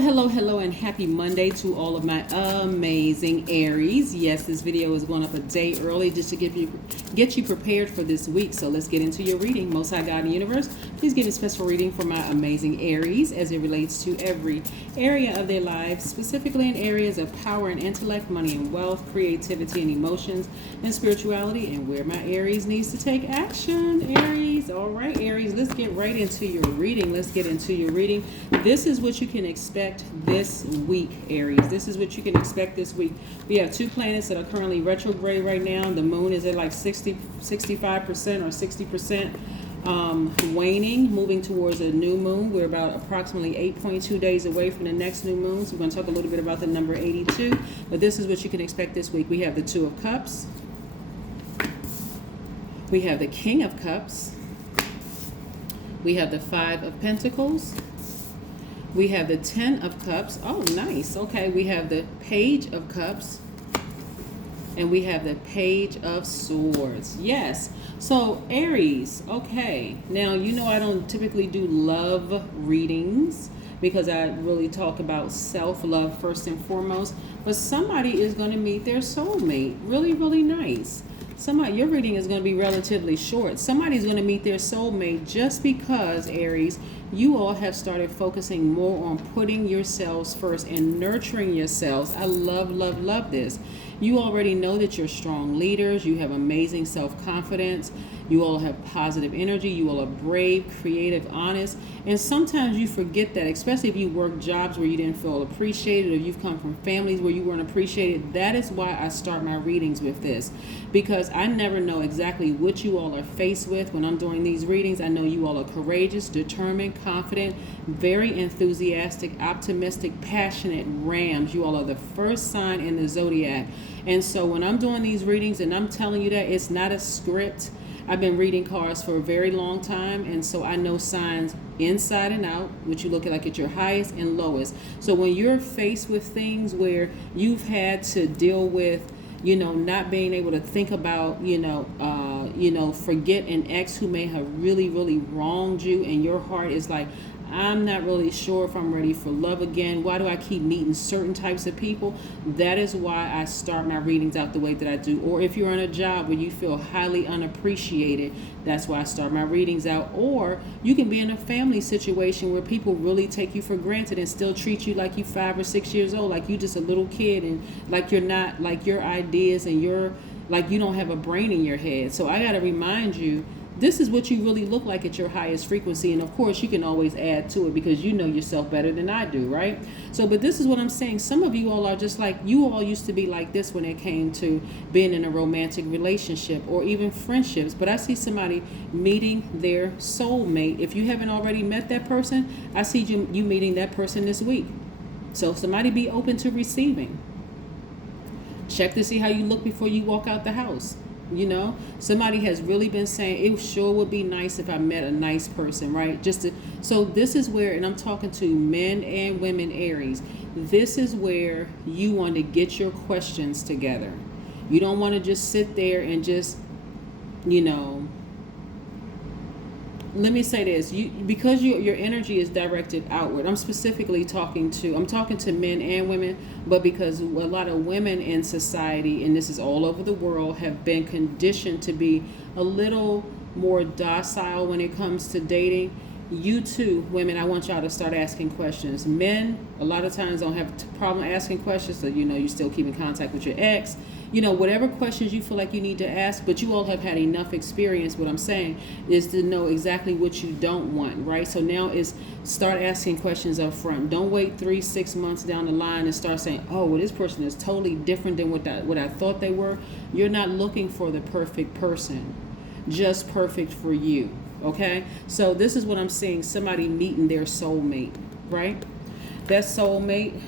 Hello, and happy Monday to all of my amazing Aries. Yes, this video is going up a day early just to get you prepared for this week. So let's get into your reading. Most High God and Universe, please give a special reading for my amazing Aries as it relates to every area of their lives, specifically in areas of power and intellect, money and wealth, creativity and emotions, and spirituality, and where my Aries needs to take action. Aries, all right, Aries, let's get right into your reading. This is what you can expect this week, Aries. This is what you can expect this week. We have two planets that are currently retrograde right now. The moon is at like 65% or 60% waning, moving towards a new moon. We're about approximately 8.2 days away from the next new moon. So we're going to talk a little bit about the number 82. But this is what you can expect this week. We have the Two of Cups. We have the King of Cups. We have the Five of Pentacles. We have the 10 of Cups. Oh, nice. Okay, we have the Page of Cups. And we have the Page of Swords. Yes. So, Aries. Okay. Now, you know I don't typically do love readings because I really talk about self-love first and foremost. But somebody is going to meet their soulmate. Really, really nice. Your reading is going to be relatively short. Somebody's going to meet their soulmate just because, Aries, you all have started focusing more on putting yourselves first and nurturing yourselves. I love this. You already know that you're strong leaders. You have amazing self-confidence. You all have positive energy. You all are brave, creative, honest. And sometimes you forget that, especially if you work jobs where you didn't feel appreciated or you've come from families where you weren't appreciated. That is why I start my readings with this, because I never know exactly what you all are faced with when I'm doing these readings. I know you all are courageous, determined, confident, very enthusiastic, optimistic, passionate Rams. You all are the first sign in the Zodiac. And so when I'm doing these readings and I'm telling you that it's not a script, I've been reading cards for a very long time, and so I know signs inside and out, which you look at like at your highest and lowest. So when you're faced with things where you've had to deal with, not being able to think about, forget an ex who may have really, really wronged you, and your heart is like, I'm not really sure if I'm ready for love again. Why do I keep meeting certain types of people? That is why I start my readings out the way that I do. Or if you're in a job where you feel highly unappreciated, that's why I start my readings out. Or you can be in a family situation where people really take you for granted and still treat you like you 5 or 6 years old, like you just a little kid, and like you're not, like your ideas and you don't have a brain in your head. So I got to remind you, this is what you really look like at your highest frequency. And of course, you can always add to it because you know yourself better than I do, right? So, but this is what I'm saying. Some of you all are just like, you all used to be like this when it came to being in a romantic relationship or even friendships. But I see somebody meeting their soulmate. If you haven't already met that person, I see you meeting that person this week. So somebody be open to receiving. Check to see how you look before you walk out the house. Somebody has really been saying it sure would be nice if I met a nice person, right? So this is where, and I'm talking to men and women, Aries, this is where you want to get your questions together. You don't want to just sit there and just, let me say this, because your energy is directed outward. I'm specifically talking to men and women, but because a lot of women in society, and this is all over the world, have been conditioned to be a little more docile when it comes to dating. You too, women, I want y'all to start asking questions. Men, a lot of times don't have a problem asking questions, so you still keep in contact with your ex. Whatever questions you feel like you need to ask, but you all have had enough experience. What I'm saying is to know exactly what you don't want, right? So now is start asking questions up front. Don't wait 3-6 months down the line and start saying, oh, well, this person is totally different than what I thought they were. You're not looking for the perfect person, just perfect for you, okay? So this is what I'm seeing, somebody meeting their soulmate, right? That soulmate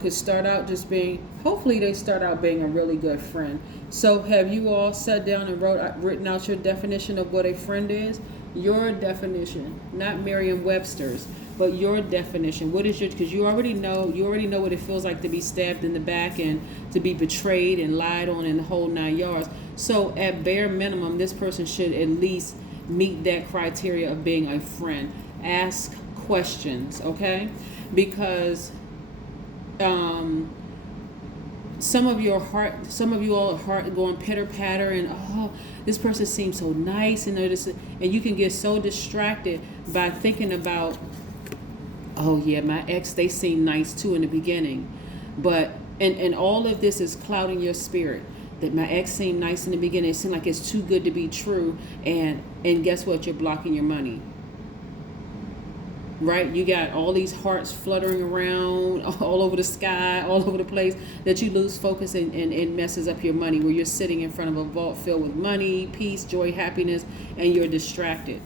could start out just being, hopefully they start out being a really good friend. So have you all sat down and written out your definition of what a friend is? Your definition, not Merriam-Webster's, but your definition. What is because you already know what it feels like to be stabbed in the back and to be betrayed and lied on and the whole 9 yards. So at bare minimum, this person should at least meet that criteria of being a friend. Ask questions, okay? because some of you all heart going pitter patter, and oh, this person seems so nice, and and you can get so distracted by thinking about, oh yeah, my ex, they seem nice too in the beginning, but and all of this is clouding your spirit. That my ex seemed nice in the beginning, it seemed like it's too good to be true, and guess what? You're blocking your money. Right? You got all these hearts fluttering around all over the sky, all over the place, that you lose focus, and messes up your money, where you're sitting in front of a vault filled with money, peace, joy, happiness, and you're distracted.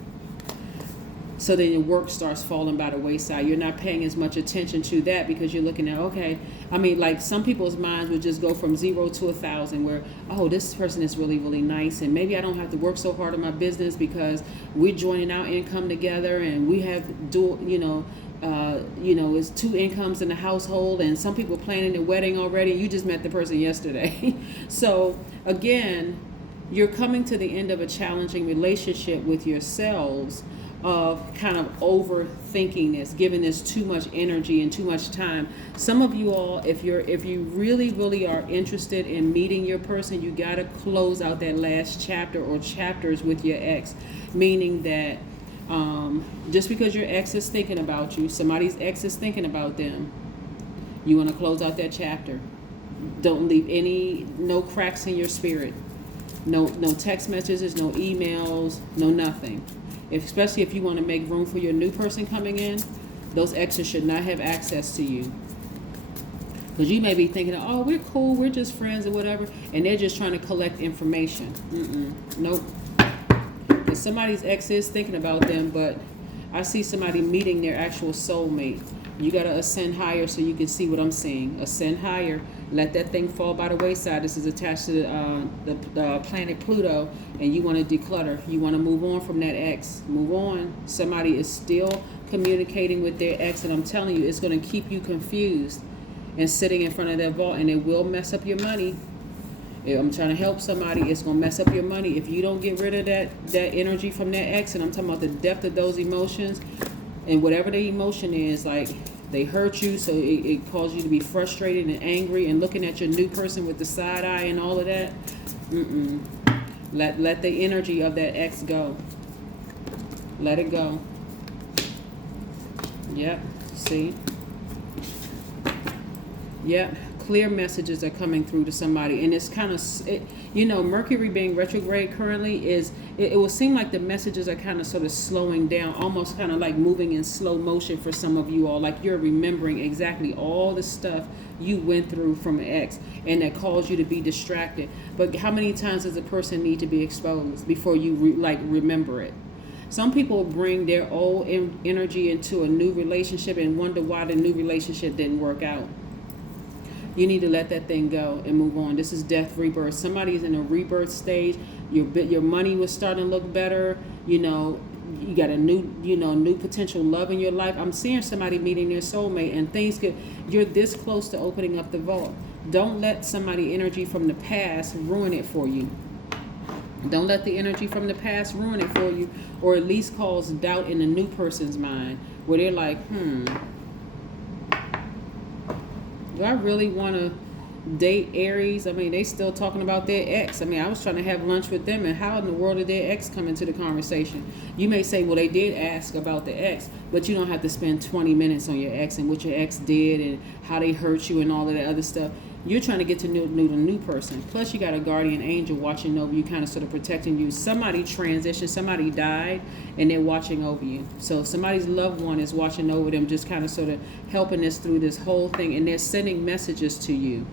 So then your work starts falling by the wayside. You're not paying as much attention to that because you're looking at, okay, I mean, like some people's minds would just go from 0 to 1,000, where, oh, this person is really, really nice, and maybe I don't have to work so hard on my business because we're joining our income together, and we have dual, it's 2 incomes in the household, and some people planning their wedding already. You just met the person yesterday. So again, you're coming to the end of a challenging relationship with yourselves, of kind of overthinking this, giving this too much energy and too much time. Some of you all, if you really, really are interested in meeting your person, you got to close out that last chapter or chapters with your ex, meaning that just because your ex is thinking about you, somebody's ex is thinking about them, you want to close out that chapter. Don't leave no cracks in your spirit. No text messages, no emails, no nothing. Especially if you want to make room for your new person coming in, those exes should not have access to you. Because you may be thinking, oh, we're cool, we're just friends or whatever, and they're just trying to collect information. Nope. And somebody's ex is thinking about them, but I see somebody meeting their actual soulmate. You got to ascend higher so you can see what I'm seeing. Ascend higher. Let that thing fall by the wayside. This is attached to the planet Pluto, and you want to declutter. You want to move on from that ex. Move on. Somebody is still communicating with their ex, and I'm telling you, it's going to keep you confused and sitting in front of that vault, and it will mess up your money. I'm trying to help somebody. It's going to mess up your money. If you don't get rid of that energy from that ex, and I'm talking about the depth of those emotions, and whatever the emotion is, like they hurt you, so it caused you to be frustrated and angry and looking at your new person with the side eye and all of that. Let the energy of that ex go. Let it go. Yep. See? Yep. Clear messages are coming through to somebody, and it's kind of, Mercury being retrograde currently it will seem like the messages are kind of sort of slowing down, almost kind of like moving in slow motion for some of you all, like you're remembering exactly all the stuff you went through from an ex, and that caused you to be distracted. But how many times does a person need to be exposed before you remember it? Some people bring their old energy into a new relationship and wonder why the new relationship didn't work out. You need to let that thing go and move on. This is death, rebirth. Somebody's in a rebirth stage. Your money was starting to look better. You got a new potential love in your life. I'm seeing somebody meeting their soulmate, and you're this close to opening up the vault. Don't let somebody energy from the past ruin it for you. Don't let the energy from the past ruin it for you, or at least cause doubt in the new person's mind, where they're like, do I really want to date Aries? I mean, they still talking about their ex. I mean, I was trying to have lunch with them, and how in the world did their ex come into the conversation? You may say, well, they did ask about the ex, but you don't have to spend 20 minutes on your ex and what your ex did and how they hurt you and all of that other stuff. You're trying to get to know the new person. Plus, you got a guardian angel watching over you, kind of sort of protecting you. Somebody transitioned, somebody died, and they're watching over you. So somebody's loved one is watching over them, just kind of sort of helping us through this whole thing. And they're sending messages to you.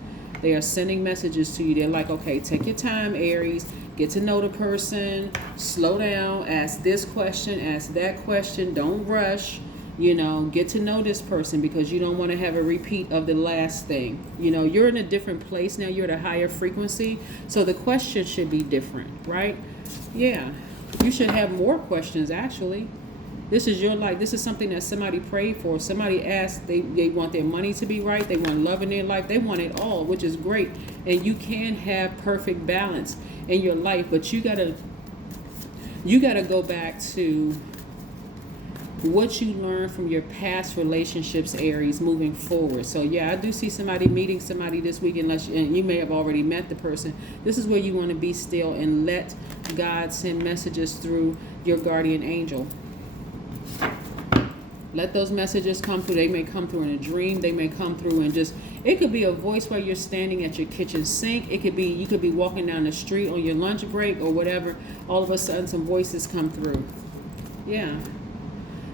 They are sending messages to you. They're like, okay, take your time, Aries. Get to know the person. Slow down. Ask this question. Ask that question. Don't rush. Get to know this person, because you don't want to have a repeat of the last thing. You're in a different place now. You're at a higher frequency. So the question should be different, right? Yeah. You should have more questions, actually. This is your life. This is something that somebody prayed for. Somebody asked, they want their money to be right. They want love in their life. They want it all, which is great. And you can have perfect balance in your life, but you gotta go back to what you learn from your past relationships, Aries, moving forward. So yeah, I do see somebody meeting somebody this week, and you may have already met the person. This is where you want to be still and let God send messages through your guardian angel. Let those messages come through. They may come through in a dream. They may come through and just, it could be a voice while you're standing at your kitchen sink. It could be, you could be walking down the street on your lunch break or whatever. All of a sudden some voices come through. Yeah.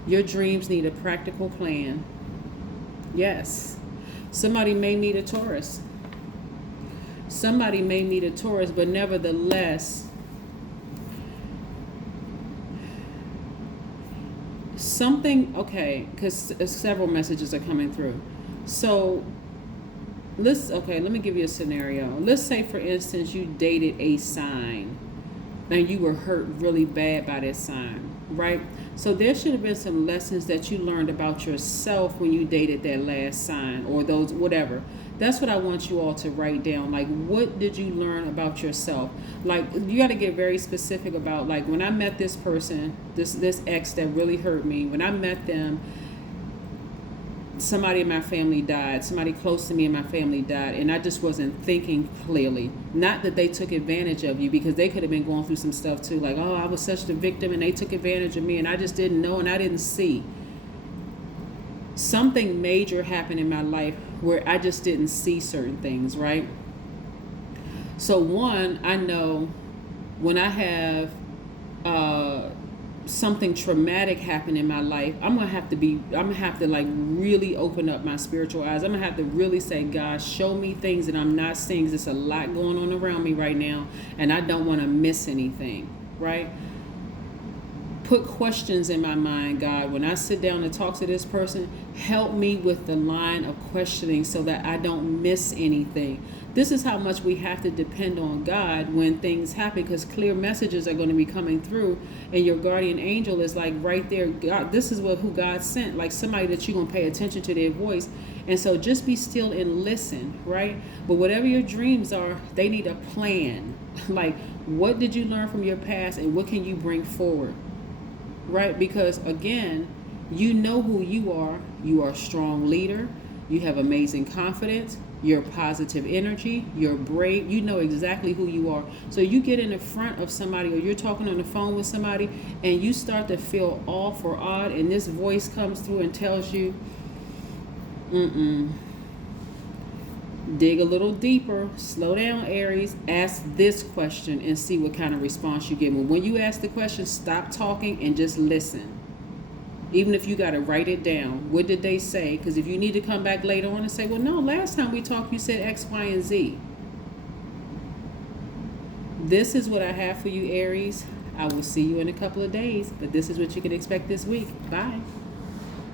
Your dreams need a practical plan. Yes. Somebody may meet a Taurus. Somebody may meet a Taurus, but nevertheless, something, okay, because several messages are coming through. So, let me give you a scenario. Let's say, for instance, you dated a sign and you were hurt really bad by that sign, right? So there should have been some lessons that you learned about yourself when you dated that last sign, or those, whatever. That's what I want you all to write down. Like, what did you learn about yourself? Like, you got to get very specific about, like, when I met this person, this ex that really hurt me, when I met them, somebody in my family died. Somebody close to me in my family died, and I just wasn't thinking clearly. Not that they took advantage of you, because they could have been going through some stuff too. Like, oh, I was such the victim, and they took advantage of me, and I just didn't know, and I didn't see. Something major happened in my life where I just didn't see certain things, right? So one, I know when I have something traumatic happen in my life, I'm gonna have to like really open up my spiritual eyes. I'm gonna have to really say, God, show me things that I'm not seeing. There's a lot going on around me right now, and I don't want to miss anything, right? Put questions in my mind, God. When I sit down and talk to this person, help me with the line of questioning so that I don't miss anything. This is how much we have to depend on God when things happen, because clear messages are going to be coming through, and your guardian angel is like right there. God, this is who God sent, like somebody that you're going to pay attention to their voice. And so just be still and listen, right? But whatever your dreams are, they need a plan. Like, what did you learn from your past, and what can you bring forward? Right? Because again, you know who you are. You are a strong leader. You have amazing confidence. You're positive energy. You're brave. You know exactly who you are. So you get in the front of somebody, or you're talking on the phone with somebody, and you start to feel off or odd, and this voice comes through and tells you, dig a little deeper, slow down, Aries, ask this question and see what kind of response you get. When you ask the question, stop talking and just listen. Even if you got to write it down. What did they say? Because if you need to come back later on and say, well, no, last time we talked, you said X, Y, and Z. This is what I have for you, Aries. I will see you in a couple of days, but this is what you can expect this week. Bye.